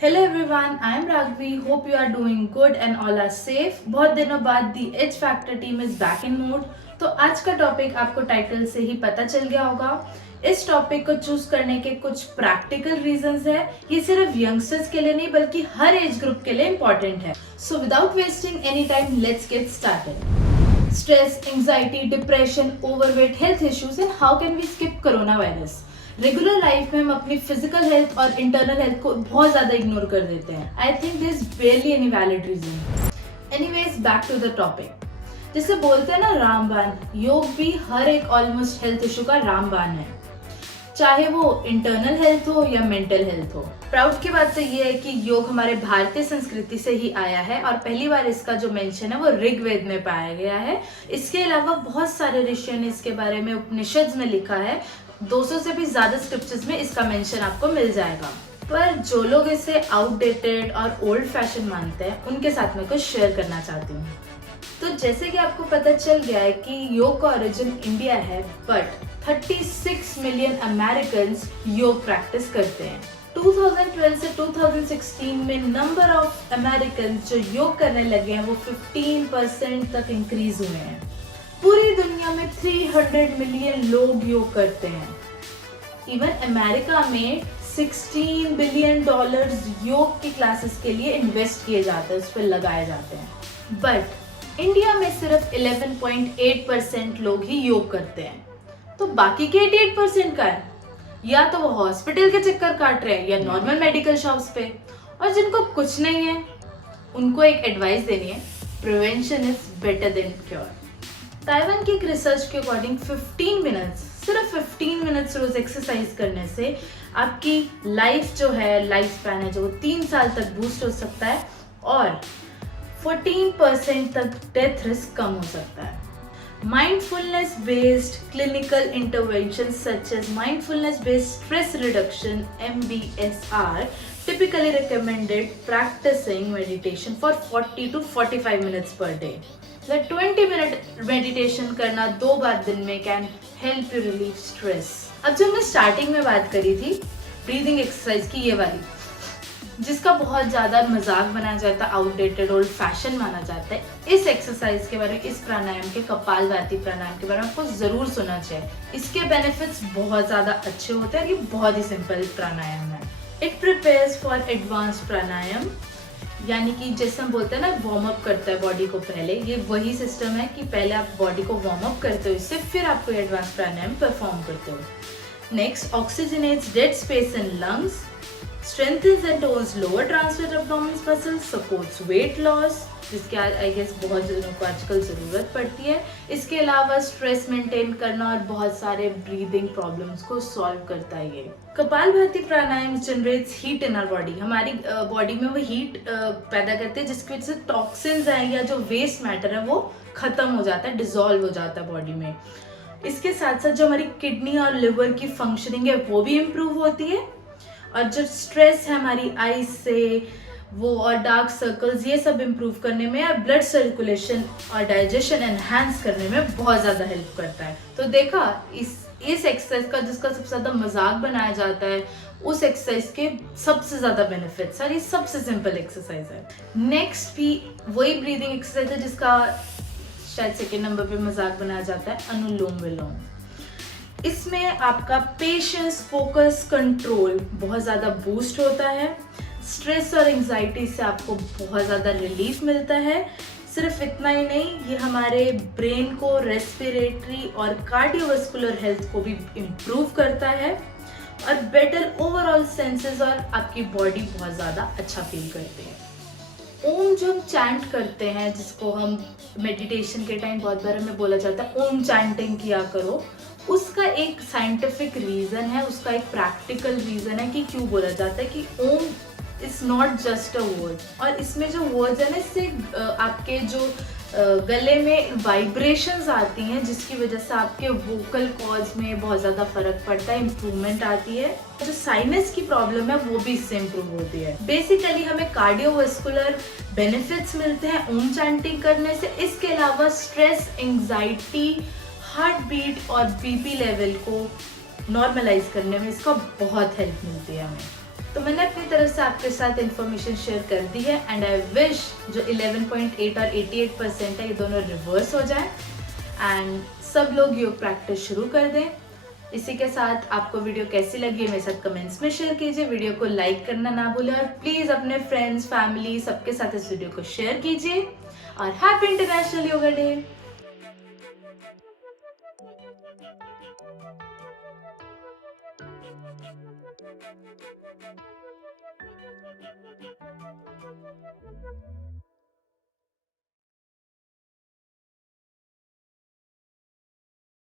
Hello everyone, I am Ragvi. Hope you are doing good and all are safe. बहुत दिनों बाद The Edge Factor team is back in mood. तो आज का topic आपको title से ही पता चल गया होगा. इस टॉपिक को चूज करने के कुछ प्रैक्टिकल रीजंस है. ये सिर्फ यंगस्टर्स के लिए नहीं बल्कि हर एज ग्रुप के लिए इम्पोर्टेंट है. So without wasting any time let's get started. Stress, anxiety, depression, overweight, health issues and how can we skip corona virus. Regular life में हम अपनी फिजिकल हेल्थ और इंटरनल हेल्थ को बहुत ज्यादा इग्नोर कर देते हैं. I think this is barely any valid reason. Anyways back to the topic. जिसे बोलते हैं ना रामबाण, योग भी हर एक ऑलमोस्ट हेल्थ इशू का रामबाण है, चाहे वो इंटरनल हेल्थ हो या मेंटल हेल्थ हो. प्राउड की बात तो ये है कि योग हमारे भारतीय संस्कृति से ही आया है और पहली बार इसका जो मेंशन है वो ऋग्वेद में पाया गया है. इसके अलावा बहुत सारे ऋषियों ने इसके बारे में उपनिषद में लिखा है. 200 से भी ज्यादा स्क्रिप्चर्स में इसका मेंशन आपको मिल जाएगा. पर जो लोग इसे आउटडेटेड और ओल्ड फैशन मानते हैं उनके साथ में कुछ शेयर करना चाहती हूँ. तो जैसे कि आपको पता चल गया है कि योग का ओरिजिन इंडिया है, बट 36 मिलियन अमेरिकन योग प्रैक्टिस करते हैं. 2012 से 2016 में नंबर ऑफ अमेरिकन जो योग करने लगे हैं वो 15% तक इंक्रीज हुए हैं. पूरी दुनिया में 300 मिलियन लोग योग करते हैं. इवन अमेरिका में $16 बिलियन योग की क्लासेस के लिए इन्वेस्ट किए जाते हैं, उस पर लगाए जाते हैं. बट इंडिया में सिर्फ 11.8% लोग ही योग करते हैं. तो बाकी के 88% का है या तो वो हॉस्पिटल के चक्कर काट रहे हैं या नॉर्मल मेडिकल शॉप्स पे. और जिनको कुछ नहीं है उनको एक एडवाइस देनी है, prevention is better than cure. Taiwan की एक रिसर्च के अकॉर्डिंग 15 मिनट्स, सिर्फ 15 मिनट्स रोज एक्सरसाइज करने से आपकी लाइफ जो है, लाइफ स्पैन है जो 3 साल तक बूस्ट हो सकता है और 14% तक डेथ रिस्क कम हो सकता है. Mindfulness based clinical interventions such as mindfulness based stress reduction MBSR typically recommended practicing meditation for 40 to 45 minutes per day. like 20 minute meditation करना 2 बार दिन में can help you relieve stress. अब जब मैं स्टार्टिंग में बात करी थी ब्रीदिंग एक्सरसाइज की, ये वाली जिसका बहुत ज्यादा मजाक बनाया जाता है, आउटडेटेड ओल्ड फैशन माना जाता है, इस एक्सरसाइज के बारे में, इस प्राणायाम के, कपालभाति प्राणायाम के बारे में आपको जरूर सुनना चाहिए. इसके बेनिफिट्स बहुत ज्यादा अच्छे होते हैं. ये बहुत ही सिंपल प्राणायाम है. इट प्रिपेयर्स फॉर एडवांस प्राणायाम, यानी कि जैसे हम बोलते हैं ना वार्म अप करता है बॉडी को पहले, ये वही सिस्टम है कि पहले आप बॉडी को वार्म अप करते हो इससे, फिर आपको एडवांस प्राणायाम परफॉर्म करते हो. Next, oxygenates dead space in lungs, strengthens and tones lower transverse abdominal muscles, supports weight loss, जिसके आई गेस बहुत जनों को आजकल ज़रूरत पड़ती है. इसके अलावा स्ट्रेस मेंटेन करना और बहुत सारे ब्रीदिंग प्रॉब्लम्स को सॉल्व करता है. ये kapalbhati pranayama generates heat in our body. हमारी बॉडी में वो हीट पैदा करते हैं जिसकी वजह से टॉक्सिन्स हैं या जो वेस्ट मैटर है वो खत्म हो जाता है, डिजॉल्व हो जाता है बॉडी में. इसके साथ साथ जो हमारी किडनी और लिवर की फंक्शनिंग है वो भी इम्प्रूव होती है. और जो स्ट्रेस है हमारी आईज से वो और डार्क सर्कल्स, ये सब इम्प्रूव करने में और ब्लड सर्कुलेशन और डाइजेशन एनहांस करने में बहुत ज़्यादा हेल्प करता है. तो देखा, इस एक्सरसाइज का जिसका सबसे ज़्यादा मजाक बनाया जाता है उस एक्सरसाइज के सबसे ज़्यादा बेनिफिट्स, और ये सबसे सिंपल एक्सरसाइज है. नेक्स्ट भी वही ब्रीदिंग एक्सरसाइज है जिसका शायद सेकेंड नंबर पे मजाक बनाया जाता है, अनुलोम विलोम. इसमें आपका पेशेंस, फोकस, कंट्रोल बहुत ज़्यादा बूस्ट होता है. स्ट्रेस और एंजाइटी से आपको बहुत ज़्यादा रिलीफ मिलता है. सिर्फ इतना ही नहीं, ये हमारे ब्रेन को, रेस्पिरेटरी और कार्डियोवास्कुलर हेल्थ को भी इम्प्रूव करता है और बेटर ओवरऑल सेंसेस और आपकी बॉडी बहुत ज़्यादा अच्छा फील करती है. ओम जो हम चैंट करते हैं, जिसको हम मेडिटेशन के टाइम बहुत बार हमें बोला जाता है ओम चैंटिंग किया करो, उसका एक साइंटिफिक रीजन है, उसका एक प्रैक्टिकल रीजन है कि क्यों बोला जाता है कि Om is not just a word. और इसमें जो वर्ड्स है ना, इससे आपके जो गले में वाइब्रेशंस आती हैं जिसकी वजह से आपके वोकल कॉर्ड्स में बहुत ज़्यादा फर्क पड़ता है, इम्प्रूवमेंट आती है. जो साइनस की प्रॉब्लम है वो भी इससे इम्प्रूव होती है. बेसिकली हमें कार्डियोवास्कुलर बेनिफिट्स मिलते हैं ओम चैंटिंग करने से. इसके अलावा स्ट्रेस, एंजाइटी, हार्ट बीट और बीपी लेवल को नॉर्मलाइज करने में इसका बहुत हेल्प मिलती है हमें. तो मैंने अपनी तरफ से आपके साथ इन्फॉर्मेशन शेयर कर दी है एंड आई विश जो 11.8 और 88% है ये दोनों रिवर्स हो जाए एंड सब लोग योग प्रैक्टिस शुरू कर दें। इसी के साथ आपको वीडियो कैसी लगी मेरे साथ कमेंट्स में शेयर कीजिए, वीडियो को लाइक करना ना भूलें और प्लीज़ अपने फ्रेंड्स फैमिली सबके साथ इस वीडियो को शेयर कीजिए और हैप्पी इंटरनेशनल योगा डे।